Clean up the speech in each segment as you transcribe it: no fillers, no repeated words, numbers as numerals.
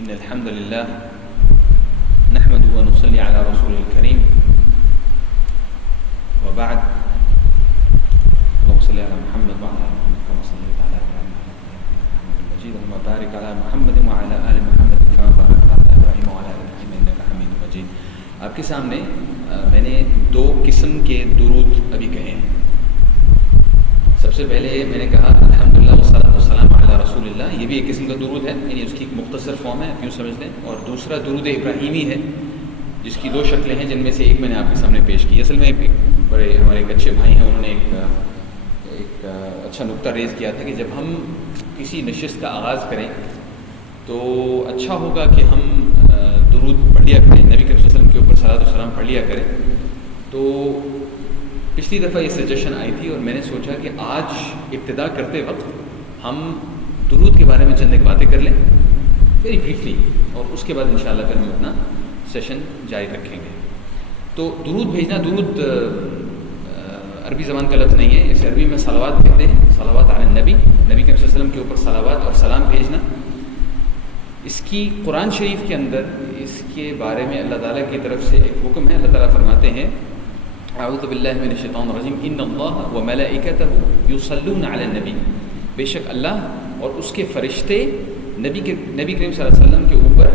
إن الحمد لله نحمده ونصلي على رسول الكريم وبعد اللهم صل على محمد وعلى آل محمد كما صليت على إبراهيم وعلى آل إبراهيم مجيد اللهم بارك على محمد وعلى آل محمد كما باركت على إبراهيم وعلى آل إبراهيم إنك حميد مجيد. آپ کے سامنے میں نے دو قسم کے درود ابھی کہے ہیں. سب سے پہلے میں نے کہا الحمدللہ والصلاۃ والسلام علی رسول اللہ، یہ بھی ایک قسم کا درود ہے، یعنی اس کی ایک مختصر فارم ہے، یوں سمجھ لیں. اور دوسرا درود ابراہیمی ہے جس کی دو شکلیں ہیں، جن میں سے ایک میں نے آپ کے سامنے پیش کی. اصل میں ایک بڑے ہمارے ایک اچھے بھائی ہیں، انہوں نے ایک اچھا نقطہ ریز کیا تھا کہ جب ہم کسی نشست کا آغاز کریں تو اچھا ہوگا کہ ہم درود پڑھ لیا کریں، نبی کریم صلی اللہ علیہ وسلم کے اوپر صلاۃ و سلام پڑھ لیا کریں. تو پچھلی دفعہ یہ سجیشن آئی تھی اور میں نے سوچا کہ آج ابتدا کرتے وقت ہم درود کے بارے میں چند ایک باتیں کر لیں ویری بریفلی، اور اس کے بعد انشاءاللہ پھر ہم اپنا سیشن جاری رکھیں گے. تو درود بھیجنا، درود عربی زبان کا لفظ نہیں ہے، اسے عربی میں صلوات کہتے ہیں، صلوات علی النبی، نبی کریم صلی اللہ علیہ وسلم کے اوپر صلوات اور سلام بھیجنا. اس کی قرآن شریف کے اندر اس کے بارے میں اللہ تعالیٰ کی طرف سے ایک حکم ہے. اللہ تعالیٰ فرماتے ہیں اعوذ باللہ من الشیطان الرجیم ان اللہ وملائکتہ یصلون علی النبی، بے شک اللہ اور اس کے فرشتے نبی کریم صلی اللہ علیہ وسلم کے اوپر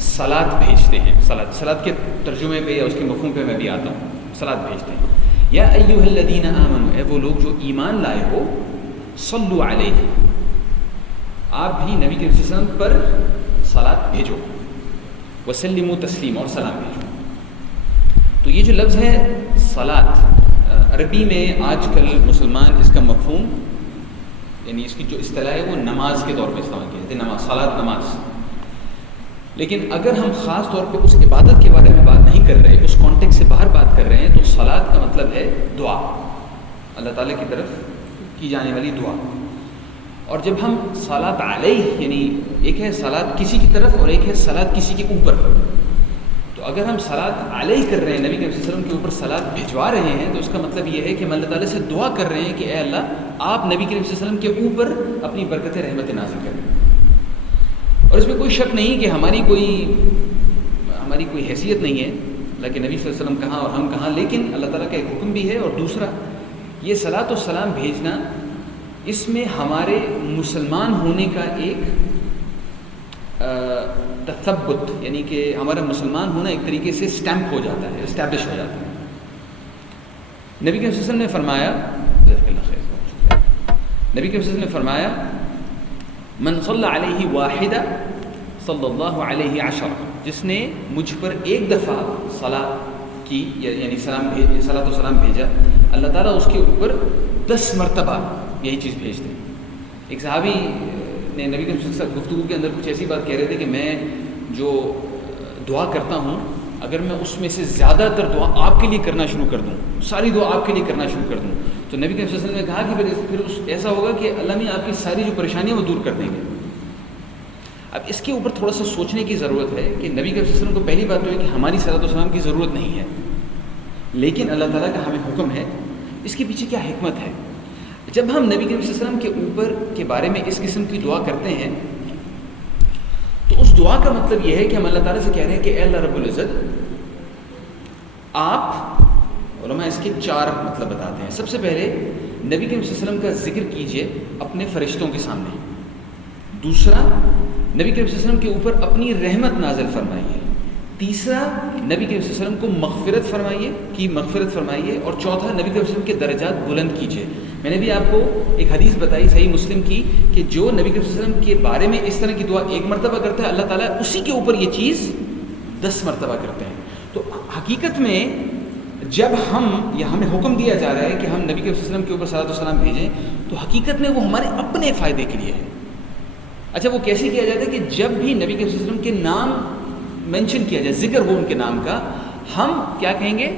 صلات بھیجتے ہیں. صلات کے ترجمے پہ یا اس کے مفہوم پہ میں بھی آتا ہوں. صلات بھیجتے ہیں. یا ایھا الذین آمنوا، اے وہ لوگ جو ایمان لائے ہو، صلوا علیہ، آپ بھی نبی کریم صلی اللہ علیہ وسلم پر صلات بھیجو، وسلموا تسلیما، اور سلام بھیجو. تو یہ جو لفظ ہے صلات، عربی میں آج کل مسلمان اس کا مفہوم، یعنی اس کی جو اصطلاح ہے وہ نماز کے طور پہ استعمال کیا جاتا ہے، نماز، صلات نماز. لیکن اگر ہم خاص طور پہ اس عبادت کے بارے میں بات نہیں کر رہے، اس کانٹیکٹ سے باہر بات کر رہے ہیں، تو صلات کا مطلب ہے دعا، اللہ تعالیٰ کی طرف کی جانے والی دعا. اور جب ہم صلات علیہ، یعنی ایک ہے صلات کسی کی طرف اور ایک ہے صلات کسی کے اوپر، تو اگر ہم صلات علیہ کر رہے ہیں، نبی کریم صلی اللہ علیہ وسلم کے اوپر صلات بھجوا رہے ہیں، تو اس کا مطلب یہ ہے کہ ہم اللہ تعالیٰ سے دعا کر رہے ہیں کہ اے اللہ آپ نبی کریم صلی اللہ علیہ وسلم کے اوپر اپنی برکت رحمت نازل کریں. اور اس میں کوئی شک نہیں کہ ہماری کوئی حیثیت نہیں ہے، لیکن نبی صلی اللہ علیہ وسلم کہاں اور ہم کہاں، لیکن اللہ تعالیٰ کا ایک حکم بھی ہے. اور دوسرا یہ صلات و سلام بھیجنا، اس میں ہمارے مسلمان ہونے کا ایک تثبت، یعنی کہ ہمارا مسلمان ہونا ایک طریقے سے اسٹیمپ ہو جاتا ہے، اسٹیبلش ہو جاتا ہے. نبی کریم صلی اللہ علیہ وسلم نے فرمایا، نبی کریم صلی اللہ علیہ وسلم نے فرمایا من صلی علیہ واحدہ صلی اللہ علیہ عشرہ، جس نے مجھ پر ایک دفعہ صلاۃ کی، یعنی صلاۃ و سلام بھیجا، اللہ تعالیٰ اس کے اوپر 10 مرتبہ یہی چیز بھیجتے ہیں. ایک صحابی نے نبی کے ساتھ گفتگو کے اندر کچھ ایسی بات کہہ رہے تھے کہ میں جو دعا کرتا ہوں، اگر میں اس میں سے زیادہ تر دعا آپ کے لیے کرنا شروع کر دوں، ساری دعا آپ کے لیے کرنا شروع کر دوں، تو نبی کے صلی اللہ علیہ وسلم نے کہا کہ پھر ایسا ہوگا کہ اللہ نے آپ کی ساری جو پریشانیاں وہ دور کر دیں گے. اب اس کے اوپر تھوڑا سا سوچنے کی ضرورت ہے کہ نبی کے صلی اللہ علیہ وسلم کو پہلی بات تو ہے کہ ہماری صلاۃ و سلام کی ضرورت نہیں ہے، لیکن اللہ تعالیٰ کا ہمیں حکم ہے. اس کے پیچھے کیا حکمت ہے؟ جب ہم نبی کریم صلی اللہ علیہ وسلم کے اوپر کے بارے میں اس قسم کی دعا کرتے ہیں، تو اس دعا کا مطلب یہ ہے کہ ہم اللہ تعالیٰ سے کہہ رہے ہیں کہ اے اللہ رب العزت، آپ، علماء اس کے 4 مطلب بتاتے ہیں. سب سے پہلے نبی کریم صلی اللہ علیہ وسلم کا ذکر کیجئے اپنے فرشتوں کے سامنے. دوسرا، نبی کریم صلی اللہ علیہ وسلم کے اوپر اپنی رحمت نازل فرمائیے. تیسرا، نبی کریم صلی اللہ علیہ وسلم کو مغفرت فرمائیے. اور چوتھا، نبی کریم صلی اللہ علیہ وسلم کے درجات بلند کیجئے. میں نے بھی آپ کو ایک حدیث بتائی صحیح مسلم کی کہ جو نبی کریم صلی اللہ علیہ وسلم کے بارے میں اس طرح کی دعا 1 مرتبہ کرتا ہے، اللہ تعالیٰ اسی کے اوپر یہ چیز 10 مرتبہ کرتے ہیں. تو حقیقت میں جب ہمیں حکم دیا جا رہا ہے کہ ہم نبی کریم صلی اللہ علیہ وسلم کے اوپر صلاۃ و سلام بھیجیں، تو حقیقت میں وہ ہمارے اپنے فائدے کے لیے ہے. اچھا، وہ کیسے کیا جاتا ہے کہ جب بھی نبی کریم صلی اللہ علیہ وسلم کے نام مینشن کیا جائے، ذکر ہو ان کے نام کا، ہم کیا کہیں گے؟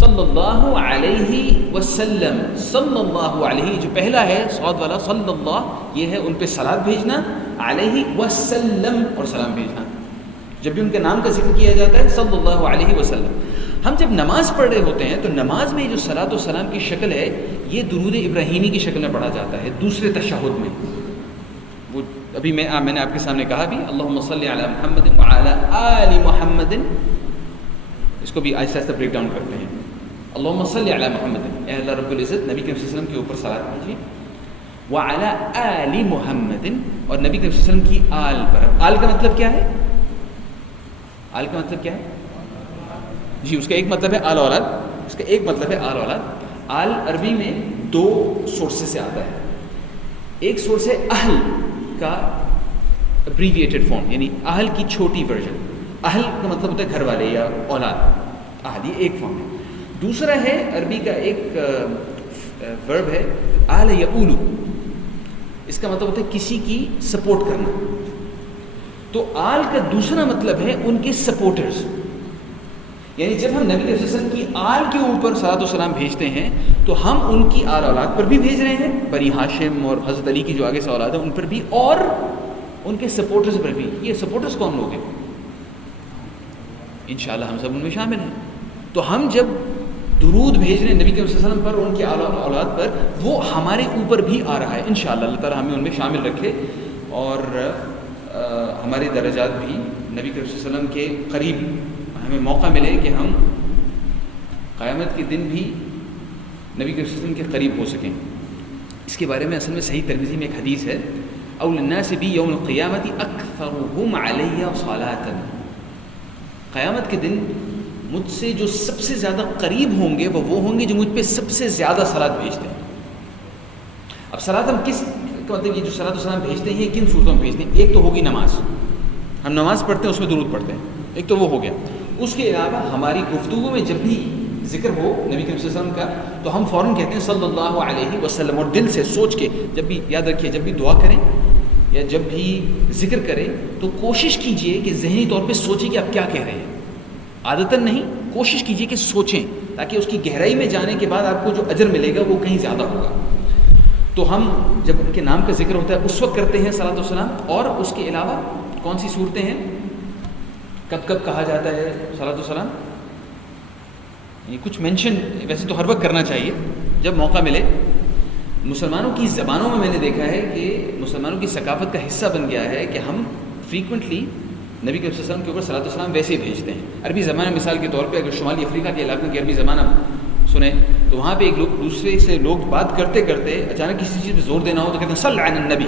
صلی اللہ علیہ وسلم. صلی اللہ علیہ جو پہلا ہے صاد والا صلی اللہ، یہ ہے ان پہ صلاۃ بھیجنا، علیہ وسلم اور سلام بھیجنا. جب بھی ان کے نام کا ذکر کیا جاتا ہے صلی اللہ علیہ وسلم. ہم جب نماز پڑھ رہے ہوتے ہیں تو نماز میں جو صلاۃ و سلام کی شکل ہے، یہ درود ابراہیمی کی شکل میں پڑھا جاتا ہے. دوسرے تشہد میں وہ ابھی میں نے آپ کے سامنے کہا بھی اللہم صلی علی محمد وعلی آل محمد، اس کو بھی آہستہ آہستہ بریک ڈاؤن کرتے ہیں. اللہم صلی علی محمد، اے اللہ رب العزت نبی کریم صلی اللہ علیہ وسلم کے اوپر صلاۃ بھیجیے. وعلی آل محمد، اور نبی کریم صلی اللہ علیہ وسلم کی آل پر. آل کا مطلب کیا ہے؟ آل کا مطلب کیا ہے جی؟ اس کا ایک مطلب ہے آل اولاد، اس کا ایک مطلب ہے آل اولاد. آل عربی میں دو سورسز سے آتا ہے. ایک سورس ہے اہل کا ابریویٹڈ فارم، یعنی اہل کی چھوٹی ورژن. اہل کا مطلب ہوتا ہے گھر والے یا اولاد، اہل یہ ایک فارم ہے. دوسرا ہے عربی کا ایک ورب ہے آل یعولو، اس کا مطلب ہوتا ہے کسی کی سپورٹ کرنا. تو آل کا دوسرا مطلب ہے ان کے سپورٹرز، یعنی جب ہم نبی صلی اللہ علیہ وسلم کی آل کے اوپر صلاۃ و سلام بھیجتے ہیں تو ہم ان کی آل اولاد پر بھی بھیج رہے ہیں، بنی ہاشم اور حضرت علی کی جو آگے سے اولاد ہے ان پر بھی، اور ان کے سپورٹرز پر بھی. یہ سپورٹرز کون لوگ ہیں؟ انشاءاللہ ہم سب ان میں شامل ہیں. تو ہم جب درود بھیج رہے ہیں نبی صلی اللہ علیہ وسلم پر اور ان کی اولاد پر، وہ ہمارے اوپر بھی آ رہا ہے. انشاءاللہ اللہ تعالیٰ ہمیں ان میں شامل رکھے اور ہمارے درجات بھی نبی صلی اللہ علیہ وسلم کے قریب ہمیں موقع ملے کہ ہم قیامت کے دن بھی نبی صلی اللہ علیہ وسلم کے قریب ہو سکیں. اس کے بارے میں اصل میں صحیح ترمذی میں ایک حدیث ہے، اول الناس بی یوم القیامت اکثرهم علی صلاۃ. قیامت کے دن مجھ سے جو سب سے زیادہ قریب ہوں گے وہ ہوں گے جو مجھ پہ سب سے زیادہ صلاۃ بھیجتے ہیں. اب صلاۃ ہم کس مطلب یہ جو صلاۃ و سلام بھیجتے ہیں کن صورتوں میں بھیجتے ہیں؟ ایک تو ہوگی نماز، ہم نماز پڑھتے ہیں اس میں درود پڑھتے ہیں، ایک تو وہ ہو گیا. اس کے علاوہ ہماری گفتگو میں جب بھی ذکر ہو نبی کریم صلی اللہ علیہ وسلم کا تو ہم فوراً کہتے ہیں صلی اللہ علیہ وسلم، اور دل سے سوچ کے جب بھی، یاد رکھیے جب بھی دعا کریں یا جب بھی ذکر کریں تو کوشش کیجئے کہ ذہنی طور پہ سوچیں کہ آپ کیا کہہ رہے ہیں. عادتاً نہیں، کوشش کیجئے کہ سوچیں تاکہ اس کی گہرائی میں جانے کے بعد آپ کو جو اجر ملے گا وہ کہیں زیادہ ہوگا. تو ہم جب ان کے نام کا ذکر ہوتا ہے اس وقت کرتے ہیں صلاۃ والسلام. اور اس کے علاوہ کون سی صورتیں ہیں، کب کب کہا جاتا ہے صلاۃ والسلام؟ یہ کچھ مینشن ویسے تو ہر وقت کرنا چاہیے جب موقع ملے. مسلمانوں کی زبانوں میں نے دیکھا ہے کہ مسلمانوں کی ثقافت کا حصہ بن گیا ہے کہ ہم فریکوینٹلی نبی صلی اللہ علیہ وسلم کے اوپر صلاۃ والسلام ویسے ہی بھیجتے ہیں. عربی زبان مثال کے طور پہ اگر شمالی افریقہ کے علاقوں کی عربی زبان آپ سنیں تو وہاں پہ ایک لوگ دوسرے سے لوگ بات کرتے کرتے اچانک کسی چیز پہ زور دینا ہو تو کہتے ہیں صلی علی النبی،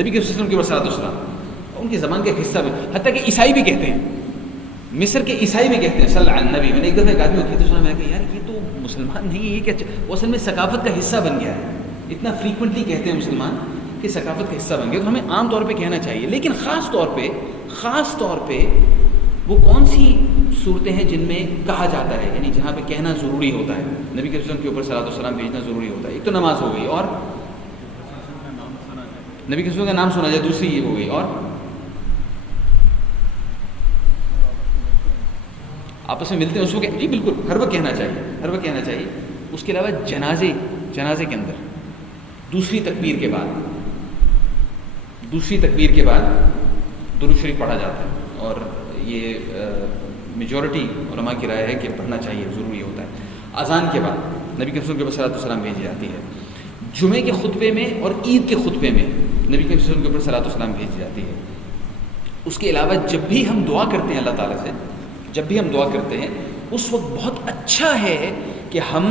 نبی کے وسلم کے اوپر صلاۃ والسلام. ان کی زبان کا ایک حصہ بھی، حتیٰ کہ عیسائی بھی کہتے ہیں، مصر کے عیسائی بھی کہتے ہیں صلی علی النبی. میں نے ایک دفعہ ایک آدمی کو کہتے سنا، میں کہ یار یہ تو مسلمان نہیں ہے، یہ کیا؟ وہ اصل میں ثقافت کا حصہ بن گیا ہے. اتنا فریکوینٹلی کہتے ہیں مسلمان کہ ثقافت کا حصہ بن گیا. تو ہمیں عام طور پہ کہنا چاہیے، لیکن خاص طور پہ وہ کون سی صورتیں ہیں جن میں کہا جاتا ہے، یعنی جہاں پہ کہنا ضروری ہوتا ہے نبی کے وسلم کے اوپر صلاۃ والسلام بھیجنا ضروری ہوتا ہے. ایک تو نماز ہو گئی، اور نبی کے وسلم کا نام سنا جائے، دوسری یہ ہو گئی، اور آپس میں ملتے ہیں اس وقت، جی بالکل ہر وقت کہنا چاہیے. اس کے علاوہ جنازے کے اندر دوسری تکبیر کے بعد درود شریف پڑھا جاتا ہے، اور یہ میجورٹی علماء کی رائے ہے کہ پڑھنا چاہیے، ضروری ہوتا ہے. اذان کے بعد نبی کے وسلم کے اوپر صلاۃ والسلام بھیجی جاتی ہے. جمعے کے خطبے میں اور عید کے خطبے میں نبی کے وسلم کے اوپر صلاۃ والسلام بھیجی جاتی ہے. اس کے علاوہ جب بھی ہم دعا کرتے ہیں اللہ تعالیٰ سے، اس وقت بہت اچھا ہے کہ ہم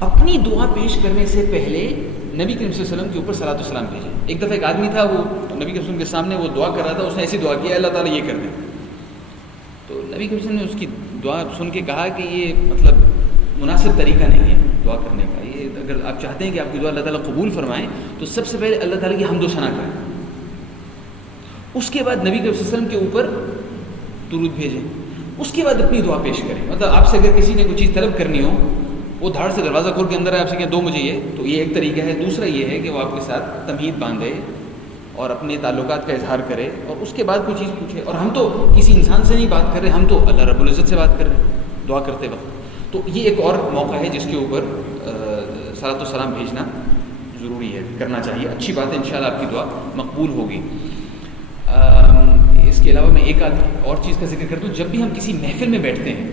اپنی دعا پیش کرنے سے پہلے نبی کریم صلی اللہ علیہ وسلم کے اوپر صلاۃ والسلام بھیجیں. ایک دفعہ ایک آدمی تھا، وہ نبی کریم صلی اللہ علیہ وسلم کے سامنے وہ دعا کر رہا تھا، اس نے ایسی دعا کی اللہ تعالیٰ یہ کر دے. تو نبی کریم صلی اللہ علیہ وسلم نے اس کی دعا سن کے کہا کہ یہ مطلب مناسب طریقہ نہیں ہے دعا کرنے کا. یہ اگر آپ چاہتے ہیں کہ آپ کی دعا اللہ تعالیٰ قبول فرمائیں تو سب سے پہلے اللہ تعالیٰ کی حمد و ثنا کریں، اس کے بعد نبی کریم صلی اللہ علیہ وسلم کے اوپر درود بھیجیں، اس کے بعد اپنی دعا پیش کریں. مطلب آپ سے اگر کسی نے کوئی چیز طلب کرنی ہو، وہ دھاڑ سے دروازہ کھول کے اندر آئے، آپ سے کہیں دو مجھے یہ، تو یہ ایک طریقہ ہے. دوسرا یہ ہے کہ وہ آپ کے ساتھ تمہید باندھے اور اپنے تعلقات کا اظہار کرے اور اس کے بعد کوئی چیز پوچھے. اور ہم تو کسی انسان سے نہیں بات کر رہے، ہم تو اللہ رب العزت سے بات کر رہے ہیں دعا کرتے وقت. تو یہ ایک اور موقع ہے جس کے اوپر صلاۃ والسلام بھیجنا ضروری ہے، کرنا چاہیے. اچھی بات ہے، انشاءاللہ آپ کی دعا مقبول ہوگی. اس کے علاوہ میں ایک اور چیز کا ذکر کرتا ہوں. جب بھی ہم کسی محفل میں بیٹھتے ہیں،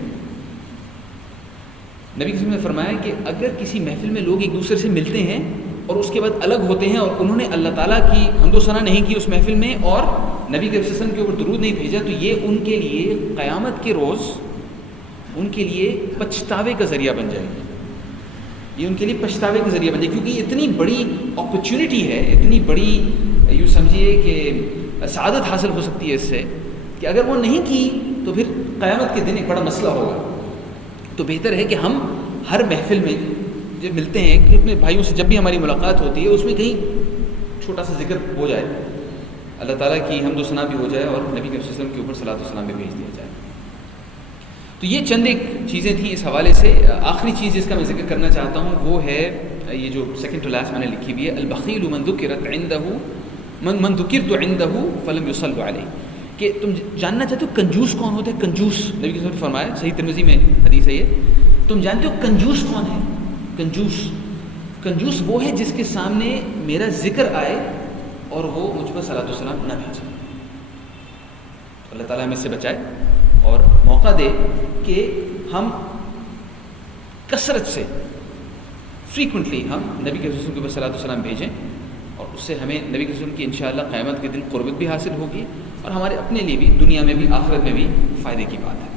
نبی صلی اللہ علیہ وسلم نے فرمایا کہ اگر کسی محفل میں لوگ ایک دوسرے سے ملتے ہیں اور اس کے بعد الگ ہوتے ہیں اور انہوں نے اللہ تعالیٰ کی حمد و ثنا نہیں کی اس محفل میں اور نبی کے وسلم کے اوپر درود نہیں بھیجا، تو یہ ان کے لیے قیامت کے روز ان کے لیے پچھتاوے کا ذریعہ بن جائے گی. یہ ان کے لیے پچھتاوے کا ذریعہ بن جائے گی، کیونکہ یہ اتنی بڑی اپرچونٹی ہے، اتنی بڑی یوں سمجھیے کہ سعادت حاصل ہو سکتی ہے اس سے، کہ اگر وہ نہیں کی تو پھر قیامت کے دن ایک بڑا مسئلہ ہوگا. تو بہتر ہے کہ ہم ہر محفل میں جب ملتے ہیں کہ اپنے بھائیوں سے جب بھی ہماری ملاقات ہوتی ہے اس میں کہیں چھوٹا سا ذکر ہو جائے، اللہ تعالیٰ کی حمد و ثنا بھی ہو جائے اور نبی صلی اللہ علیہ وسلم کے اوپر صلاۃ و سلام بھی بھیج دیا جائے. تو یہ چند ایک چیزیں تھیں اس حوالے سے. آخری چیز جس کا میں ذکر کرنا چاہتا ہوں وہ ہے یہ جو سیکنڈ ٹو لاسٹ میں نے لکھی ہوئی ہے، البخیل من ذکرت عنده من ذکرت عنده فلم يصل علیہ، کہ تم جاننا چاہتے ہو کنجوس کون ہوتا ہے؟ کنجوس نبی صلی اللہ علیہ وسلم نے فرمایا، صحیح ترمذی میں حدیث ہے یہ. تم جانتے ہو کنجوس کون ہے؟ کنجوس وہ ہے جس کے سامنے میرا ذکر آئے اور وہ مجھ پر صلاۃ و سلام نہ بھیجے. اللہ تعالیٰ ہمیں اس سے بچائے اور موقع دے کہ ہم کثرت سے فریکوینٹلی ہم نبی کے رسول کے اوپر صلاۃ و سلام بھیجیں، اور اس سے ہمیں نبی کے رسول کی انشاءاللہ قیامت کے دن قربت بھی حاصل ہوگی اور ہمارے اپنے لیے بھی دنیا میں بھی آخرت میں بھی فائدے کی بات ہے.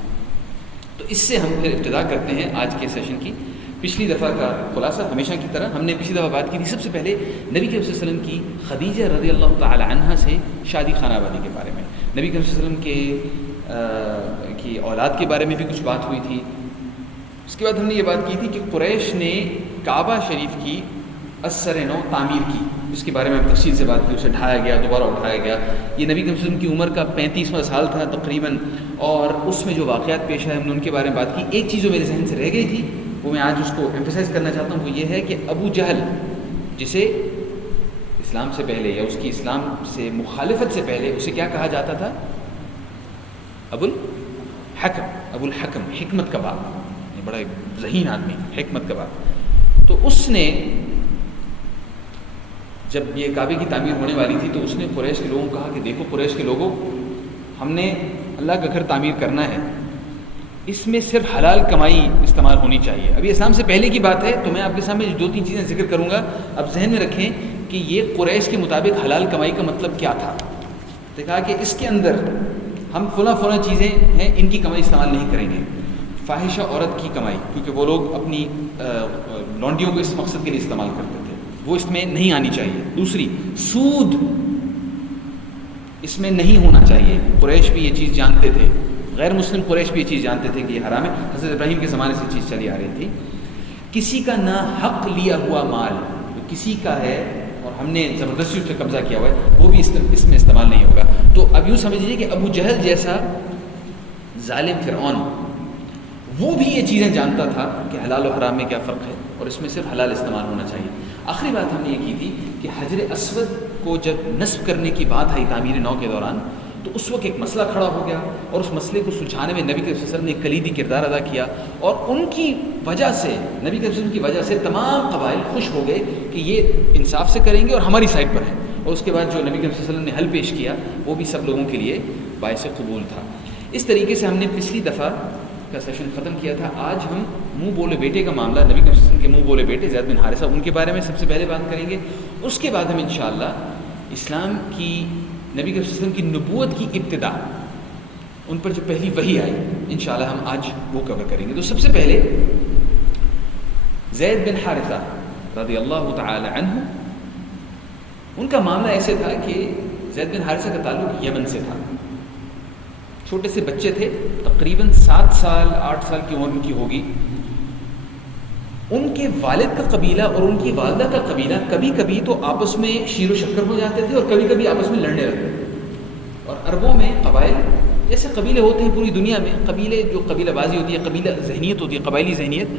تو اس سے ہم پھر ابتدا کرتے ہیں آج کے سیشن کی. پچھلی دفعہ کا خلاصہ ہمیشہ کی طرح ہم نے پچھلی دفعہ بات کی تھی سب سے پہلے نبی کے وسلم کی خدیجہ رضی اللہ تعالی عنہا سے شادی خانہ بازی کے بارے میں، نبی کے وسلم کی اولاد کے بارے میں بھی کچھ بات ہوئی تھی. اس کے بعد ہم نے یہ بات کی تھی کہ قریش نے کعبہ شریف کی اثر نو تعمیر کی، اس کے بارے میں ہم تفصیل سے بات کی. اسے ڈھایا گیا، دوبارہ اٹھایا گیا. یہ نبی کے وسلم کی عمر کا 35واں سال تھا تقریباً، اور اس میں جو واقعات پیش آئے ہم نے ان کے بارے میں بات کی. ایک چیز جو میرے ذہن سے رہ گئی تھی وہ میں آج اس کو ایمفیسائز کرنا چاہتا ہوں، وہ یہ ہے کہ ابو جہل جسے اسلام سے پہلے یا اس کی اسلام سے مخالفت سے پہلے اسے کیا کہا جاتا تھا؟ ابو الحکم، حکمت کا باپ، یہ بڑا ذہین آدمی، حکمت کا باپ. تو اس نے جب یہ کعبے کی تعمیر ہونے والی تھی تو اس نے قریش کے لوگوں کو کہا کہ دیکھو قریش کے لوگوں، ہم نے اللہ کا گھر تعمیر کرنا ہے، اس میں صرف حلال کمائی استعمال ہونی چاہیے. ابھی اسلام سے پہلے کی بات ہے تو میں آپ کے سامنے 2-3 چیزیں ذکر کروں گا، اب ذہن میں رکھیں کہ یہ قریش کے مطابق حلال کمائی کا مطلب کیا تھا. دیکھا کہ اس کے اندر ہم فلاں چیزیں ہیں ان کی کمائی استعمال نہیں کریں گے. فاحشہ عورت کی کمائی، کیونکہ وہ لوگ اپنی لونڈیوں کو اس مقصد کے لیے استعمال کرتے تھے، وہ اس میں نہیں آنی چاہیے. دوسری، سود اس میں نہیں ہونا چاہیے. قریش بھی یہ چیز جانتے تھے، غیر مسلم قریش بھی یہ چیز جانتے تھے کہ یہ حرام ہے. حضرت ابراہیم کے زمانے سے چیز چلی آ رہی تھی. کسی کا نہ حق لیا ہوا مال جو کسی کا ہے اور ہم نے زبردستی اس پہ قبضہ کیا ہوا ہے وہ بھی اس میں استعمال نہیں ہوگا. تو اب یوں سمجھ لیجیے کہ ابو جہل جیسا ظالم فرعون وہ بھی یہ چیزیں جانتا تھا کہ حلال و حرام میں کیا فرق ہے اور اس میں صرف حلال استعمال ہونا چاہیے. آخری بات ہم نے یہ کی تھی کہ حجر اسود کو جب نصب کرنے کی بات آئی تعمیر نو کے دوران تو اس وقت ایک مسئلہ کھڑا ہو گیا اور اس مسئلے کو سلجھانے میں نبی کے وسلم نے ایک کلیدی کردار ادا کیا، اور ان کی وجہ سے نبی کے وسلم کی وجہ سے تمام قبائل خوش ہو گئے کہ یہ انصاف سے کریں گے اور ہماری سائڈ پر ہیں. اور اس کے بعد جو نبی کے وسلم نے حل پیش کیا وہ بھی سب لوگوں کے لیے باعث قبول تھا. اس طریقے سے ہم نے پچھلی دفعہ کا سیشن ختم کیا تھا. آج ہم منہ بولے بیٹے کا معاملہ، نبی کے وسلم کے منہ بولے بیٹے زید بن حارثہ، ان کے بارے میں سب سے پہلے بات کریں گے. اس کے بعد ہم انشاءاللہ اسلام کی نبی کے وسلم کی نبوت کی ابتدا، ان پر جو پہلی وحی آئی، انشاءاللہ ہم آج وہ کور کریں گے. تو سب سے پہلے زید بن حارثہ رضی اللہ تعالی عنہ، ان کا معاملہ ایسے تھا کہ زید بن حارثہ کا تعلق یمن سے تھا. چھوٹے سے بچے تھے، تقریباً 7 سال 8 سال کی عمر ان کی ہوگی. ان کے والد کا قبیلہ اور ان کی والدہ کا قبیلہ کبھی کبھی تو آپس میں شیر و شکر ہو جاتے تھے اور کبھی کبھی آپس میں لڑنے لگتے تھے. اور عربوں میں قبائل جیسے قبیلے ہوتے ہیں پوری دنیا میں، قبیلے جو قبیلہ بازی ہوتی ہے، قبیلہ ذہنیت ہوتی ہے، قبائلی ذہنیت،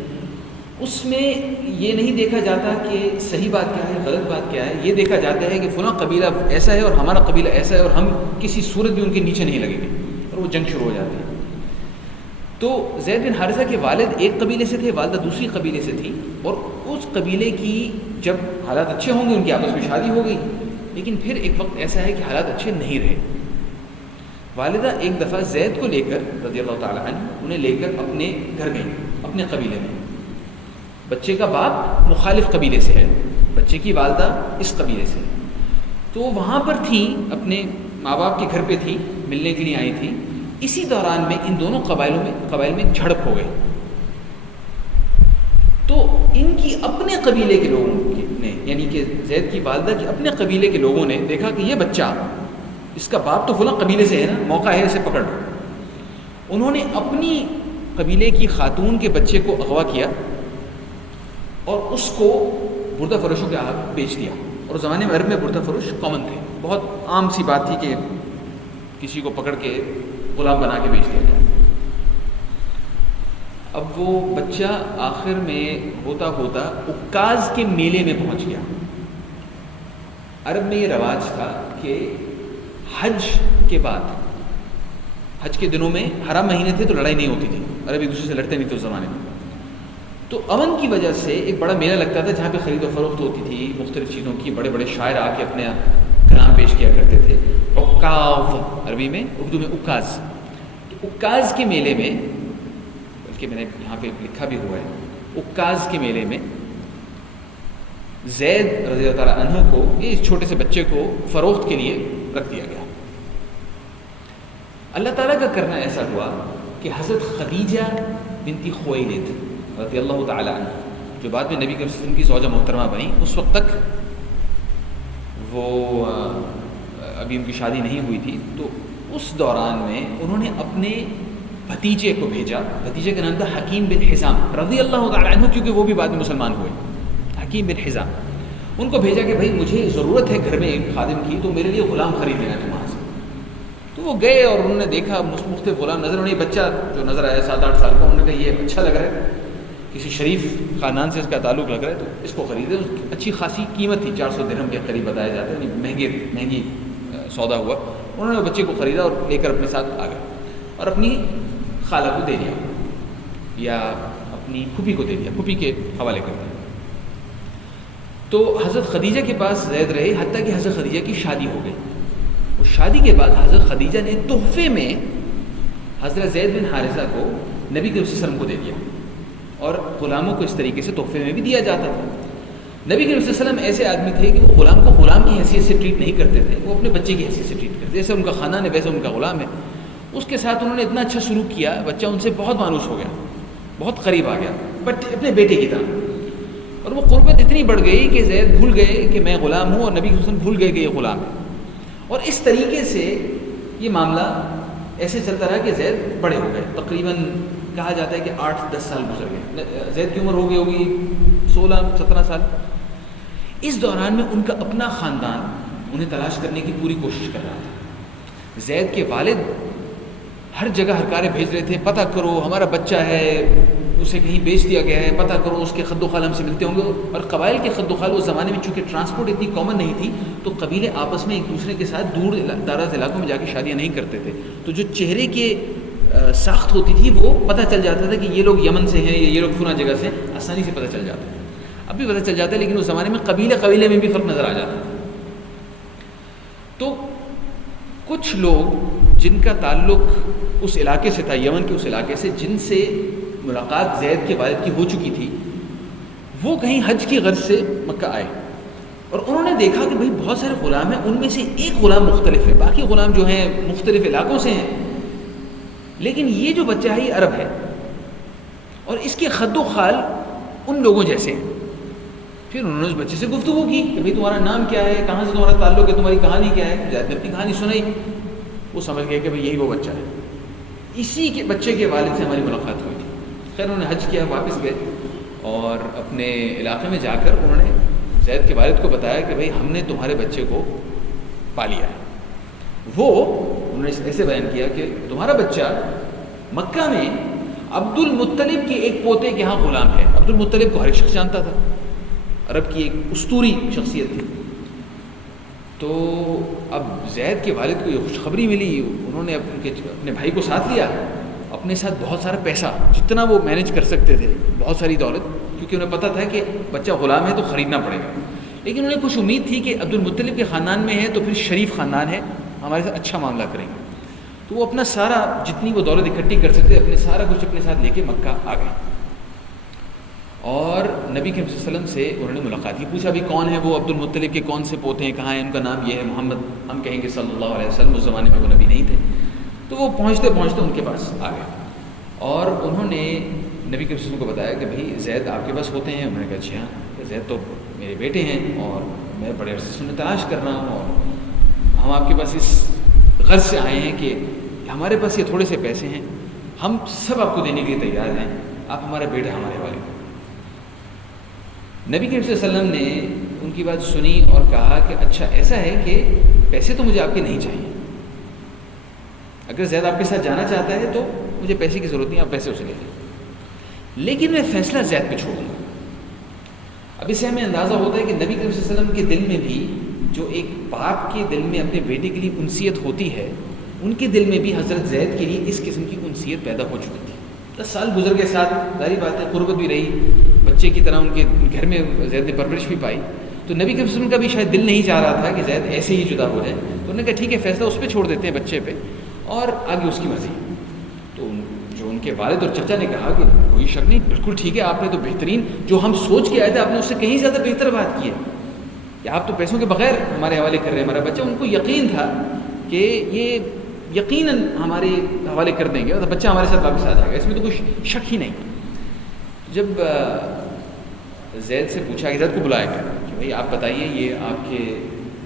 اس میں یہ نہیں دیکھا جاتا کہ صحیح بات کیا ہے غلط بات کیا ہے. یہ دیکھا جاتا ہے کہ فلاں قبیلہ ایسا ہے اور ہمارا قبیلہ ایسا ہے اور ہم کسی صورت بھی ان کے نیچے نہیں لگیں گے، اور وہ جنگ شروع ہو جاتی ہے. تو زید بن حارثہ کے والد ایک قبیلے سے تھے، والدہ دوسری قبیلے سے تھی، اور اس قبیلے کی جب حالات اچھے ہوں گے ان کی آپس میں شادی ہو گئی. لیکن پھر ایک وقت ایسا ہے کہ حالات اچھے نہیں رہے. والدہ ایک دفعہ زید کو لے کر رضی اللہ تعالیٰ عنہ انہیں لے کر اپنے گھر گئیں، اپنے قبیلے میں. بچے کا باپ مخالف قبیلے سے ہے بچے کی والدہ اس قبیلے سے، تو وہاں پر تھی، اپنے ماں باپ کے گھر پہ تھی، ملنے کے لیے آئی تھی. اسی دوران میں ان دونوں قبائل میں جھڑپ ہو گئی. تو ان کی اپنے قبیلے کے لوگوں نے، یعنی کہ زید کی والدہ کے اپنے قبیلے کے لوگوں نے دیکھا کہ یہ بچہ، اس کا باپ تو فلاں قبیلے سے ہے نا، موقع ہے اسے پکڑ. انہوں نے اپنی قبیلے کی خاتون کے بچے کو اغوا کیا اور اس کو بردہ فروشوں کے ہاتھ بیچ دیا. اور زمانے میں عرب میں بردہ فروش کامن تھے، بہت عام سی بات تھی کہ کسی کو پکڑ کے غلام بنا کے بیچ دیا جائے. اب وہ بچہ آخر میں ہوتا ہوتا عکاز کے میلے میں پہنچ گیا. عرب میں یہ رواج تھا کہ حج کے بعد، حج کے دنوں میں حرام مہینے تھے تو لڑائی نہیں ہوتی تھی، عرب ایک دوسرے سے لڑتے نہیں تھے اس زمانے میں. تو امن کی وجہ سے ایک بڑا میلہ لگتا تھا جہاں پہ خرید و فروخت ہوتی تھی مختلف چیزوں کی. بڑے بڑے شاعر آ کے اپنے کلام پیش کیا کرتے تھے. عکاظ عربی میں، اردو میں عکاز. عکاز کے میلے میں، بلکہ میں نے یہاں پہ لکھا بھی ہوا ہے، عکاز کے میلے میں زید رضی اللہ تعالیٰ عنہ کو، اس چھوٹے سے بچے کو فروخت کے لیے رکھ دیا گیا. اللہ تعالیٰ کا کرنا ایسا ہوا کہ حضرت خدیجہ بنت خویلد رضی اللہ تعالیٰ عنہ، جو بعد میں نبی کے وسلم کی زوجہ محترمہ بنی، اس وقت تک وہ ابھی ان کی شادی نہیں ہوئی تھی. تو اس دوران میں انہوں نے اپنے بھتیجے کو بھیجا. بھتیجے کا نام تھا حکیم بن حزام رضی اللہ تعالیٰ عنہ، کیونکہ وہ بھی بعد میں مسلمان ہوئے. حکیم بن حزام، ان کو بھیجا کہ بھائی مجھے ضرورت ہے گھر میں ایک خادم کی، تو میرے لیے غلام خرید لینا تم وہاں سے. تو وہ گئے اور انہوں نے دیکھا مختلف غلام نظر، انہیں بچہ جو نظر آیا 7-8 سال کا، انہوں نے کہا یہ اچھا لگ رہا ہے، کسی شریف خاندان سے اس کا تعلق لگ رہا ہے، تو اس کو خریدے. اچھی خاصی قیمت تھی، 400 درہم کے قریب بتایا جاتا ہے، مہنگی سودا ہوا. انہوں نے بچے کو خریدا اور لے کر اپنے ساتھ آ گئے اور اپنی خالہ کو دے دیا یا اپنی پھوپھی کو دے دیا، پھوپھی کے حوالے کر دیا. تو حضرت خدیجہ کے پاس زید رہے حتیٰ کہ حضرت خدیجہ کی شادی ہو گئی. اس شادی کے بعد حضرت خدیجہ نے تحفے میں حضرت زید بن حارثہ کو نبی کے وسلم کو دے دیا، اور غلاموں کو اس طریقے سے تحفے میں بھی دیا جاتا تھا. نبی کے وسلم ایسے آدمی تھے کہ وہ غلام کو غلام کی حیثیت سے ٹریٹ نہیں کرتے تھے، وہ اپنے بچے کی حیثیت سے ٹریٹ کرتے. جیسے ان کا خاندان ہے ویسے ان کا غلام ہے. اس کے ساتھ انہوں نے اتنا اچھا سلوک کیا، بچہ ان سے بہت مانوس ہو گیا، بہت قریب آ گیا، بٹ اپنے بیٹے کی طرح. اور وہ قربت اتنی بڑھ گئی کہ زید بھول گئے کہ میں غلام ہوں، اور نبی کے وسلم بھول گئے کہ یہ غلام ہے. اور اس طریقے سے یہ معاملہ ایسے چلتا رہا کہ زید بڑے ہو گئے. تقریباً کہا جاتا ہے کہ 8-10 سال گزر گئے. زید کی عمر ہو گئی ہوگی 16-17 سال. اس دوران میں ان کا اپنا خاندان انہیں تلاش کرنے کی پوری کوشش کر رہا تھا. زید کے والد ہر جگہ ہرکارے بھیج رہے تھے، پتہ کرو ہمارا بچہ ہے، اسے کہیں بیچ دیا گیا ہے، پتہ کرو اس کے خد و خال ہم سے ملتے ہوں گے. اور قبائل کے خد و خال اس زمانے میں چونکہ ٹرانسپورٹ اتنی کامن نہیں تھی، تو قبیلے آپس میں ایک دوسرے کے ساتھ دور دراز علاقوں میں جا کے شادیاں نہیں کرتے تھے. تو جو چہرے کے ساخت ہوتی تھی وہ پتہ چل جاتا تھا کہ یہ لوگ یمن سے ہیں یا یہ لوگ فلاں جگہ سے، آسانی سے پتہ چل جاتا ہے. اب بھی پتہ چل جاتا ہے، لیکن اس زمانے میں قبیلے میں بھی فرق نظر آ جاتا ہے. تو کچھ لوگ جن کا تعلق اس علاقے سے تھا، یمن کے اس علاقے سے، جن سے ملاقات زید کے والد کی ہو چکی تھی، وہ کہیں حج کی غرض سے مکہ آئے اور انہوں نے دیکھا کہ بھئی بہت سارے غلام ہیں، ان میں سے ایک غلام مختلف ہے، باقی غلام جو ہیں مختلف علاقوں سے ہیں، لیکن یہ جو بچہ ہے یہ عرب ہے اور اس کے خد و خال ان لوگوں جیسے ہیں. پھر انہوں نے اس بچے سے گفتگو کی کہ بھئی تمہارا نام کیا ہے، کہاں سے تمہارا تعلق ہے، تمہاری کہانی کیا ہے. زید نے اپنی کہانی سنائی. وہ سمجھ گئے کہ بھئی یہی وہ بچہ ہے، اسی کے بچے کے والد سے ہماری ملاقات ہوئی تھی. خیر انہوں نے حج کیا، واپس گئے اور اپنے علاقے میں جا کر انہوں نے زید کے والد کو بتایا کہ بھئی ہم نے تمہارے بچے کو پا لیا ہے. وہ انہوں نے ایسے بیان کیا کہ تمہارا بچہ مکہ میں عبد المطلب کے ایک پوتے کے ہاں غلام ہے. عبد المطلب کو ہر ایک شخص جانتا تھا، عرب کی ایک اسطوری شخصیت تھی. تو اب زید کے والد کو یہ خوشخبری ملی. انہوں نے اپنے بھائی کو ساتھ لیا، اپنے ساتھ بہت سارا پیسہ، جتنا وہ مینیج کر سکتے تھے، بہت ساری دولت، کیونکہ انہیں پتہ تھا کہ بچہ غلام ہے تو خریدنا پڑے گا. لیکن انہیں کچھ امید تھی کہ عبد المطلب کے خاندان میں ہے تو پھر شریف خاندان ہے، ہمارے ساتھ اچھا معاملہ کریں گے. تو وہ اپنا سارا جتنی وہ دولت اکٹھی کر سکتے اپنے سارا کچھ اپنے ساتھ لے کے مکہ آ گئے. اور نبی کریم صلی اللہ علیہ وسلم سے انہوں نے ملاقات کی، پوچھا بھی کون ہے وہ، عبد المطلب کے کون سے پوتے ہیں، کہاں ہیں، ان کا نام یہ ہے محمد، ہم کہیں گے صلی اللہ علیہ وسلم، اس زمانے میں وہ نبی نہیں تھے. تو وہ پہنچتے پہنچتے ان کے پاس آ گئے اور انہوں نے نبی کریم صلی اللہ علیہ وسلم کو بتایا کہ بھائی زید آپ کے پاس ہوتے ہیں. انہوں نے کہا جی ہاں، زید تو میرے بیٹے ہیں اور میں بڑے عرصے سے انہیں تلاش کر رہا ہوں، اور ہم آپ کے پاس اس غرض سے آئے ہیں کہ ہمارے پاس یہ تھوڑے سے پیسے ہیں، ہم سب آپ کو دینے کے لیے تیار ہیں، آپ ہمارا بیٹا ہمارے والے. نبی کریم صلی اللہ علیہ وسلم نے ان کی بات سنی اور کہا کہ اچھا ایسا ہے کہ پیسے تو مجھے آپ کے نہیں چاہیے، اگر زید آپ کے ساتھ جانا چاہتا ہے تو مجھے پیسے کی ضرورت نہیں، آپ پیسے اسے لے لیں، لیکن میں فیصلہ زید پہ چھوڑوں گا. اب اس سے ہمیں اندازہ ہوتا ہے کہ نبی کریم صلی اللہ علیہ وسلم کے دل میں بھی جو ایک باپ کے دل میں اپنے بیٹے کے لیے انسیت ہوتی ہے، ان کے دل میں بھی حضرت زید کے لیے اس قسم کی انسیت پیدا ہو چکی تھی. 10 سال گزر کے ساتھ ظاہری بات ہے قربت بھی رہی، بچے کی طرح ان کے گھر میں زید نے پرورش بھی پائی، تو نبی کریم صلی اللہ علیہ وسلم کا بھی شاید دل نہیں چاہ رہا تھا کہ زید ایسے ہی جدا ہو جائے. تو انہوں نے کہا ٹھیک ہے فیصلہ اس پہ چھوڑ دیتے ہیں، بچے پہ، اور آگے اس کی مرضی. تو جو ان کے والد اور چچا نے کہا کہ کوئی شک نہیں، بالکل ٹھیک ہے، آپ نے تو بہترین جو ہم سوچ کے آئے تھے آپ نے اس سے کہیں زیادہ بہتر بات کی ہے کہ آپ تو پیسوں کے بغیر ہمارے حوالے کر رہے ہیں ہمارا بچہ. ان کو یقین تھا کہ یہ یقیناً ہمارے حوالے کر دیں گے اور بچہ ہمارے ساتھ واپس آ جائے گا، اس میں تو کوئی شک ہی نہیں. جب زید سے پوچھا کہ زید کو بلایا گیا کہ بھائی آپ بتائیے یہ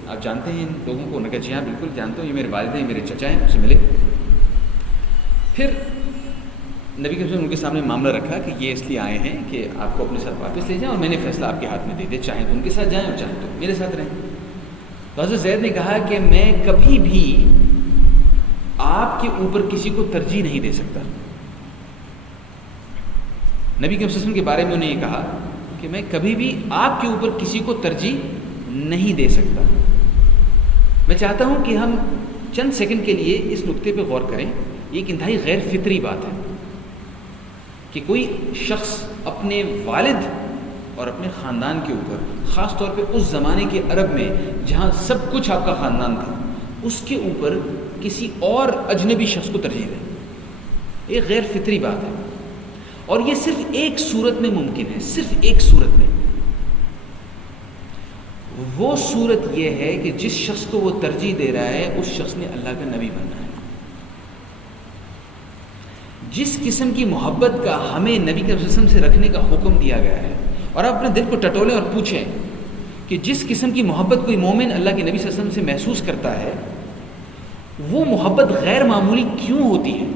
آپ جانتے ہیں ان لوگوں کو؟ انہوں نے کہا جی ہاں بالکل جانتا ہوں، یہ میرے والد ہیں، میرے چچا ہیں، ان سے ملے. پھر نبی کے ان کے سامنے معاملہ رکھا کہ یہ اس لیے آئے ہیں کہ آپ کو اپنے ساتھ واپس لے جائیں اور میں نے فیصلہ آپ کے ہاتھ میں دے دیا، چاہیں تو ان کے ساتھ جائیں اور چاہیں تو میرے ساتھ رہیں. تو حضرت زید نے کہا کہ میں کبھی بھی آپ کے اوپر کسی کو ترجیح نہیں دے سکتا. نبی کے وسلم کے بارے میں انہوں نے یہ کہا کہ میں کبھی بھی آپ کے اوپر کسی کو ترجیح نہیں دے سکتا. میں چاہتا ہوں کہ ہم چند سیکنڈ کے لیے اس نقطے پہ غور کریں. یہ ایک انتہائی غیر فطری بات ہے کہ کوئی شخص اپنے والد اور اپنے خاندان کے اوپر، خاص طور پہ اس زمانے کے عرب میں جہاں سب کچھ آپ کا خاندان تھا، اس کے اوپر کسی اور اجنبی شخص کو ترجیح دے. یہ غیر فطری بات ہے، اور یہ صرف ایک صورت میں ممکن ہے، صرف ایک صورت میں. وہ صورت یہ ہے کہ جس شخص کو وہ ترجیح دے رہا ہے اس شخص نے اللہ کا نبی بننا ہے. جس قسم کی محبت کا ہمیں نبی کے وسلم سے رکھنے کا حکم دیا گیا ہے، اور آپ اپنے دل کو ٹٹولیں اور پوچھیں کہ جس قسم کی محبت کوئی مومن اللہ کے نبی صلی اللہ علیہ وسلم سے محسوس کرتا ہے، وہ محبت غیر معمولی کیوں ہوتی ہے؟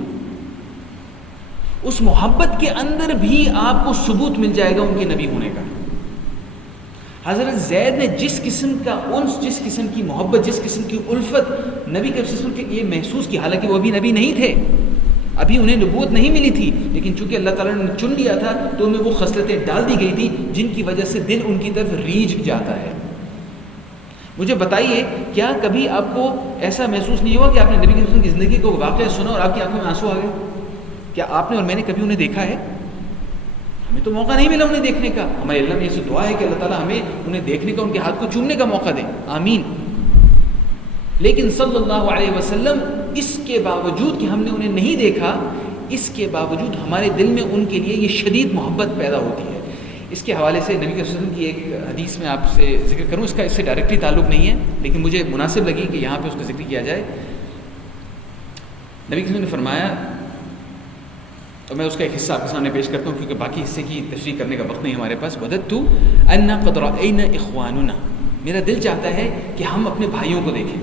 اس محبت کے اندر بھی آپ کو ثبوت مل جائے گا ان کے نبی ہونے کا. حضرت زید نے جس قسم کا انس، جس قسم کی محبت، جس قسم کی الفت نبی کے وسلم کے لیے محسوس کی، حالانکہ وہ ابھی نبی نہیں تھے، ابھی انہیں نبوت نہیں ملی تھی، لیکن چونکہ اللہ تعالیٰ نے چن لیا تھا تو ان میں وہ خصلتیں ڈال دی گئی تھی جن کی وجہ سے دل ان کی طرف ریجھ جاتا ہے. مجھے بتائیے کیا کبھی آپ کو ایسا محسوس نہیں ہوا کہ آپ نے نبی کے وسلم کی زندگی کو واقعہ سنا اور آپ کی آنکھوں میں آنسو آ گئے؟ کیا آپ نے اور میں نے کبھی انہیں دیکھا ہے؟ ہمیں تو موقع نہیں ملا انہیں دیکھنے کا. ہمارے اللہ میں یہ دعا ہے کہ اللہ تعالیٰ ہمیں انہیں دیکھنے کا، ان کے ہاتھ کو چومنے کا موقع دے، آمین. لیکن صلی اللہ علیہ وسلم، اس کے باوجود کہ ہم نے انہیں نہیں دیکھا، اس کے باوجود ہمارے دل میں ان کے لیے یہ شدید محبت پیدا ہوتی ہے. اس کے حوالے سے نبی کے وسلم کی ایک حدیث میں آپ سے ذکر کروں، اس کا اس سے ڈائریکٹلی تعلق نہیں ہے لیکن مجھے مناسب لگی کہ یہاں پہ اس کا ذکر کیا جائے. نبی کے وسلم نے فرمایا، اور میں اس کا ایک حصہ آپ کے سامنے پیش کرتا ہوں کیونکہ باقی حصے کی تشریح کرنے کا وقت نہیں ہمارے پاس. وَدَدْتُ أَنَّ قَدْ رَأَيْنَا إِخْوَانُنَا، میرا دل چاہتا ہے کہ ہم اپنے بھائیوں کو دیکھیں.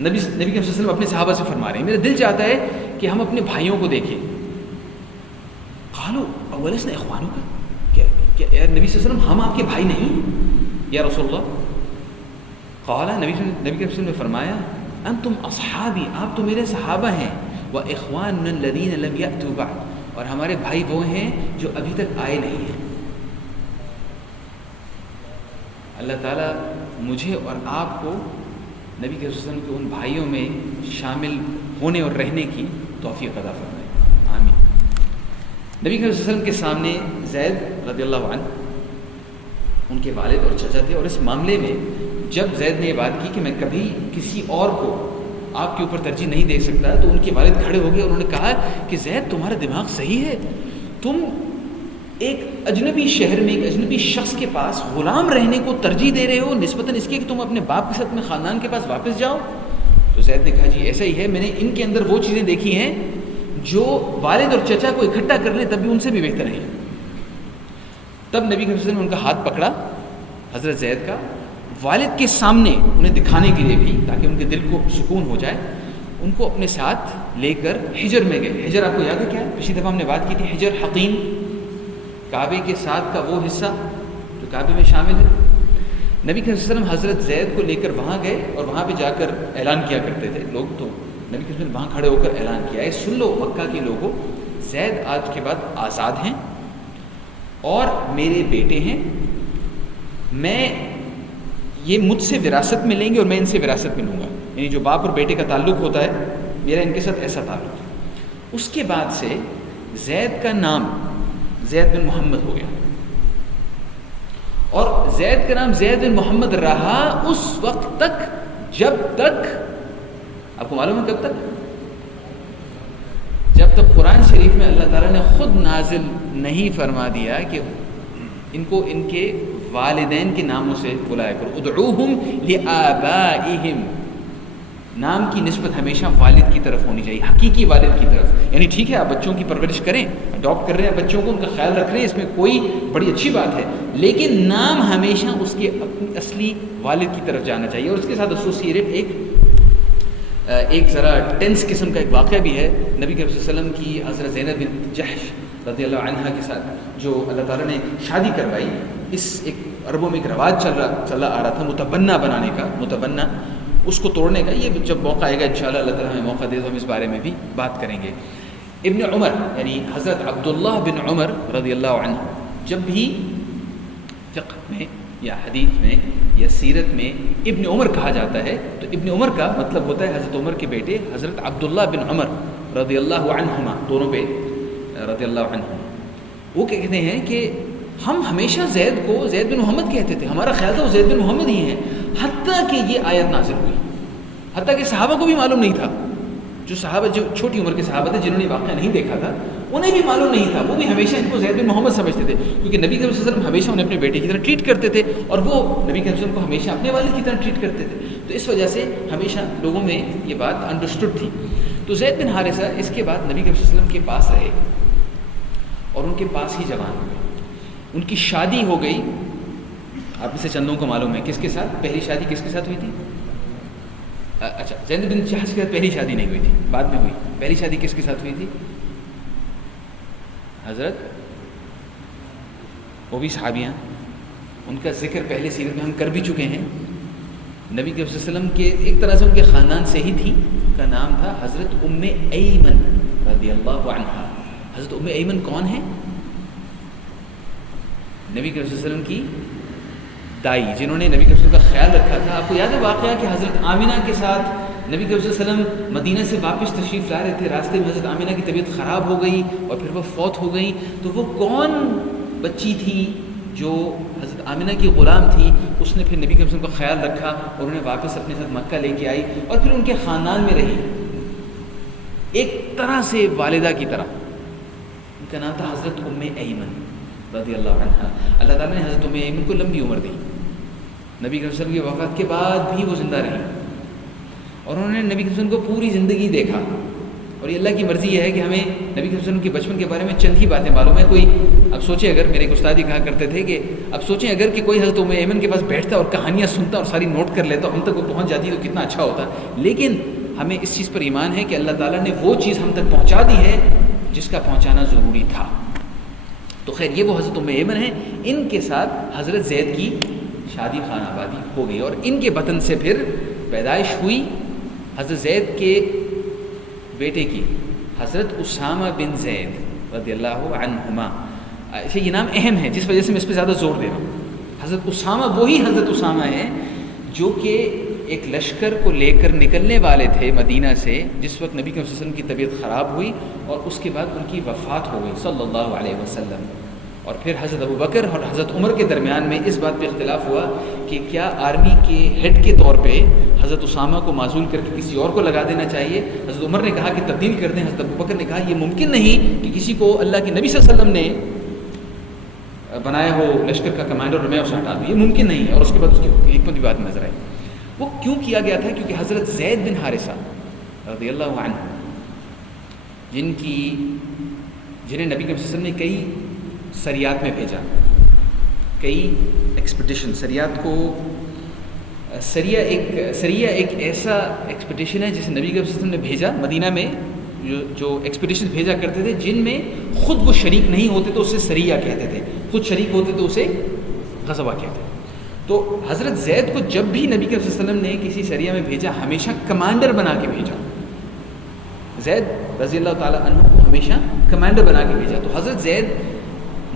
نبی صلی اللہ علیہ وسلم اپنے صحابہ سے فرما رہے ہیں، میرا دل چاہتا ہے کہ ہم اپنے بھائیوں کو دیکھیں. قالوا اولسنا اخوانک، کیا نبی صلی اللہ علیہ وسلم ہم آپ کے بھائی نہیں یا رسول اللہ؟ قال، نبی کے وسلم نے فرمایا، انتم اصحابی، آپ تو میرے صحابہ ہیں، واخواننا الذین لم یأتوا بعد، اور ہمارے بھائی وہ ہیں جو ابھی تک آئے نہیں ہیں. اللہ تعالیٰ مجھے اور آپ کو نبی کے وسلم کے ان بھائیوں میں شامل ہونے اور رہنے کی توفیق عطا فرمائے، آمین. نبی کے وسلم کے سامنے زید رضی اللہ عنہ ان کے والد اور چچا تھے، اور اس معاملے میں جب زید نے یہ بات کی کہ میں کبھی کسی اور کو آپ کے اوپر ترجیح نہیں دے سکتا، تو ان کے والد کھڑے ہو گئے اور انہوں نے کہا کہ زید تمہارا دماغ صحیح ہے، تم ایک اجنبی شہر میں ایک اجنبی شخص کے پاس غلام رہنے کو ترجیح دے رہے ہو نسبتاً اس کے کہ تم اپنے باپ کے ساتھ اپنے خاندان کے پاس واپس جاؤ؟ تو زید نے کہا جی ایسا ہی ہے، میں نے ان کے اندر وہ چیزیں دیکھی ہیں جو والد اور چچا کو اکٹھا کر لیں تب بھی ان سے بھی بہتر ہیں۔ تب نبی صلی اللہ علیہ وسلم نے ان کا ہاتھ پکڑا حضرت زید کا، والد کے سامنے انہیں دکھانے کے لیے بھی تاکہ ان کے دل کو سکون ہو جائے، ان کو اپنے ساتھ لے کر حجر میں گئے۔ حجر آپ کو یاد ہے کیا ہے؟ پچھلی دفعہ ہم نے بات کی تھی، حجر حقیم، کعبے کے ساتھ کا وہ حصہ جو کعبے میں شامل ہے۔ نبی صلی اللہ علیہ وسلم حضرت زید کو لے کر وہاں گئے اور وہاں پہ جا کر اعلان کیا کرتے تھے لوگ، تو نبی صلی اللہ علیہ وسلم وہاں کھڑے ہو کر اعلان کیا ہے، سن لو مکہ کے لوگوں، زید آج کے بعد آزاد ہیں اور میرے بیٹے ہیں، میں یہ مجھ سے وراثت میں لیں گے اور میں ان سے وراثت میں لوں گا، یعنی جو باپ اور بیٹے کا تعلق ہوتا ہے میرا ان کے ساتھ ایسا تعلق ہے۔ اس کے بعد سے زید کا نام زید بن محمد ہو گیا، اور زید کا نام زید بن محمد رہا اس وقت تک جب تک، آپ کو معلوم ہے کب تک؟ جب تک قرآن شریف میں اللہ تعالیٰ نے خود نازل نہیں فرما دیا کہ ان کو ان کے والدین کے ناموں سے بلایا کرو، ادعوہم لآبائہم، نام کی نسبت ہمیشہ والد کی طرف ہونی چاہیے، حقیقی والد کی طرف۔ یعنی ٹھیک ہے آپ بچوں کی پرورش کریں، اڈاپٹ کر رہے ہیں بچوں کو، ان کا خیال رکھ رہے ہیں، اس میں کوئی بڑی اچھی بات ہے، لیکن نام ہمیشہ اس کے اپنی اصلی والد کی طرف جانا چاہیے۔ اور اس کے ساتھ ایسوسیٹڈ ایک ذرا ٹینس قسم کا ایک واقعہ بھی ہے، نبی صلی اللہ علیہ وسلم کی حضرت زینب بن جحش رضی اللہ عنہا کے ساتھ جو اللہ تعالیٰ نے شادی کروائی، اس ایک عربوں میں ایک رواج چلا آ رہا تھا متبنہ بنانے کا، متبنہ اس کو توڑنے کا۔ یہ جب موقع آئے گا انشاءاللہ اللہ تعالیٰ ہمیں موقع دے تو ہم اس بارے میں بھی بات کریں گے۔ ابن عمر یعنی حضرت عبداللہ بن عمر رضی اللہ عنہ، جب بھی فقہ میں یا حدیث میں یا سیرت میں ابن عمر کہا جاتا ہے تو ابن عمر کا مطلب ہوتا ہے حضرت عمر کے بیٹے حضرت عبداللہ بن عمر رضی اللہ عنہما، دونوں پہ رضی اللہ عنہ۔ وہ کہتے ہیں کہ ہم ہمیشہ زید کو زید بن محمد کہتے تھے، ہمارا خیال تھا وہ زید بن محمد ہی ہیں، حتیٰ کہ یہ آیت نازل ہوئی، حتیٰ کہ صحابہ کو بھی معلوم نہیں تھا، جو صحابہ جو چھوٹی عمر کے صحابہ تھے جنہوں نے واقعہ نہیں دیکھا تھا انہیں بھی معلوم نہیں تھا، وہ بھی ہمیشہ ان کو زید بن محمد سمجھتے تھے، کیونکہ نبی صلی اللہ علیہ وسلم ہمیشہ انہیں اپنے بیٹے کی طرح ٹریٹ کرتے تھے اور وہ نبی صلی اللہ علیہ وسلم کو ہمیشہ اپنے والد کی طرح ٹریٹ کرتے تھے، تو اس وجہ سے ہمیشہ لوگوں میں یہ بات انڈرسٹوڈ تھی۔ تو زید بن حارثہ اس کے بعد نبی صلی اللہ علیہ وسلم کے پاس رہے اور ان کے پاس ہی جوان ہو گئے، ان کی شادی ہو گئی۔ آپ میں سے چندوں کو معلوم ہے کس کے ساتھ پہلی شادی کس کے ساتھ ہوئی تھی؟ اچھا، زینب بن جحش کے ساتھ پہلی شادی نہیں ہوئی تھی، بعد میں ہوئی۔ پہلی شادی کس کے ساتھ ہوئی تھی؟ حضرت، وہ بھی صحابیاں، ان کا ذکر پہلے سیرت میں ہم کر بھی چکے ہیں۔ نبی صلی اللہ علیہ وسلم کے ایک طرح سے ان کے خاندان سے ہی تھی، کا نام تھا حضرت ام ایمن رضی اللہ عنہا۔ حضرت ام ایمن کون ہے؟ نبی صلی اللہ علیہ وسلم کی دائی، جنہوں نے نبی صلی اللہ علیہ وسلم کا خیال رکھا تھا۔ آپ کو یاد ہے واقعہ کہ حضرت آمنہ کے ساتھ نبی صلی اللہ علیہ وسلم مدینہ سے واپس تشریف لا رہے تھے، راستے میں حضرت آمنہ کی طبیعت خراب ہو گئی اور پھر وہ فوت ہو گئی، تو وہ کون بچی تھی جو حضرت آمنہ کی غلام تھی؟ اس نے پھر نبی صلی اللہ علیہ وسلم کا خیال رکھا اور انہیں واپس اپنے ساتھ مکہ لے کے آئی اور پھر ان کے خاندان میں رہی، ایک طرح سے والدہ کی طرح۔ ان کا نام تھا حضرت ام ایمن رضی اللہ عنہ۔ اللہ تعالیٰ نے حضرت ام ایمن کو لمبی عمر دی، نبی صلی اللہ علیہ وسلم کی وفات کے بعد بھی وہ زندہ رہی اور انہوں نے نبی صلی اللہ علیہ وسلم کو پوری زندگی دیکھا۔ اور یہ اللہ کی مرضی یہ ہے کہ ہمیں نبی صلی اللہ علیہ وسلم کے بچپن کے بارے میں چند ہی باتیں معلوم ہے۔ کوئی اب سوچیں، اگر میرے ایک استاد ہی کہا کرتے تھے کہ اب سوچیں اگر کہ کوئی حضرت ام ایمن کے پاس بیٹھتا اور کہانیاں سنتا اور ساری نوٹ کر لیتا، ہم تک وہ پہنچ جاتی تو کتنا اچھا ہوتا۔ لیکن ہمیں اس چیز پر ایمان ہے کہ اللہ تعالیٰ نے وہ چیز ہم تک پہنچا دی ہے جس کا پہنچانا ضروری تھا۔ تو خیر یہ وہ حضرت ام ایمن ہیں، ان کے ساتھ حضرت زید کی شادی خانہ آبادی ہو گئی اور ان کے بطن سے پھر پیدائش ہوئی حضرت زید کے بیٹے کی، حضرت اسامہ بن زید رضی اللہ عنہما۔ یہ نام اہم ہے جس وجہ سے میں اس پہ زیادہ زور دے رہا ہوں۔ حضرت اسامہ وہی حضرت اسامہ ہیں جو کہ ایک لشکر کو لے کر نکلنے والے تھے مدینہ سے جس وقت نبی صلی اللہ علیہ وسلم کی طبیعت خراب ہوئی اور اس کے بعد ان کی وفات ہو گئی صلی اللہ علیہ وسلم۔ اور پھر حضرت ابوبکر اور حضرت عمر کے درمیان میں اس بات پہ اختلاف ہوا کہ کیا آرمی کے ہیڈ کے طور پہ حضرت اسامہ کو معزول کر کے کسی اور کو لگا دینا چاہیے۔ حضرت عمر نے کہا کہ تبدیل کر دیں، حضرت ابوبکر نے کہا یہ ممکن نہیں کہ کسی کو اللہ کے نبی صلی اللہ علیہ وسلم نے بنایا ہو لشکر کا کمانڈر اور میں اسے ہٹا دوں، یہ ممکن نہیں ہے۔ اور اس کے بعد اس کی حکمت بھی بات نظر آئی۔ وہ کیوں کیا گیا تھا؟ کیونکہ حضرت زید بن حارثہ رضی اللہ عنہ جنہیں نبی کریم صلی اللہ علیہ وسلم نے کئی سریات میں بھیجا، کئی ایکسپیڈیشن سریات کو سریہ ایک ایسا ایکسپیڈیشن ہے جسے نبی کریم صلی اللہ علیہ وسلم نے بھیجا مدینہ میں، جو ایکسپیڈیشن بھیجا کرتے تھے جن میں خود وہ شریک نہیں ہوتے تو اسے سریہ کہتے تھے، خود شریک ہوتے تو اسے غزوہ کہتے تھے۔ تو حضرت زید کو جب بھی نبی کریم صلی اللہ علیہ وسلم نے کسی سریہ میں بھیجا ہمیشہ کمانڈر بنا کے بھیجا، زید رضی اللہ تعالیٰ عنہ کو ہمیشہ کمانڈر بنا کے بھیجا۔ تو حضرت زید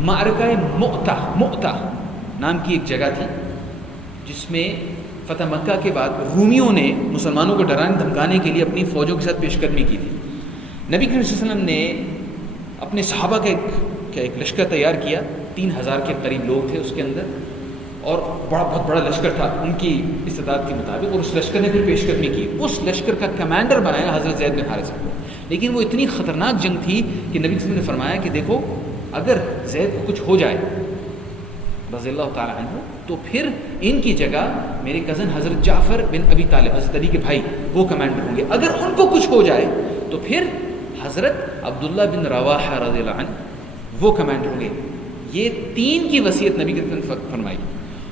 معرکہ مؤتہ نام کی ایک جگہ تھی جس میں فتح مکہ کے بعد رومیوں نے مسلمانوں کو ڈرانے دھمکانے کے لیے اپنی فوجوں کے ساتھ پیش قدمی کی تھی۔ نبی کریم صلی اللہ علیہ وسلم نے اپنے صحابہ کا ایک لشکر تیار کیا، 3000 کے قریب لوگ تھے اس کے اندر، اور بہت بڑا لشکر تھا ان کی استطاعت کے مطابق، اور اس لشکر نے پھر پیش قدمی کی۔ اس لشکر کا کمانڈر بنایا حضرت زید بن حارثہ کو، لیکن وہ اتنی خطرناک جنگ تھی کہ نبی صلی اللہ علیہ وسلم نے فرمایا کہ دیکھو اگر زید کو کچھ ہو جائے رضی اللہ تعالیٰ عنہ تو پھر ان کی جگہ میرے کزن حضرت جعفر بن ابی طالب، حضرت علی کے بھائی، وہ کمانڈر ہوں گے۔ اگر ان کو کچھ ہو جائے تو پھر حضرت عبداللہ بن رواحہ رضی اللہ عنہ وہ کمانڈر ہوں گے۔ یہ 3 کی وصیت نبی کے فرمائی۔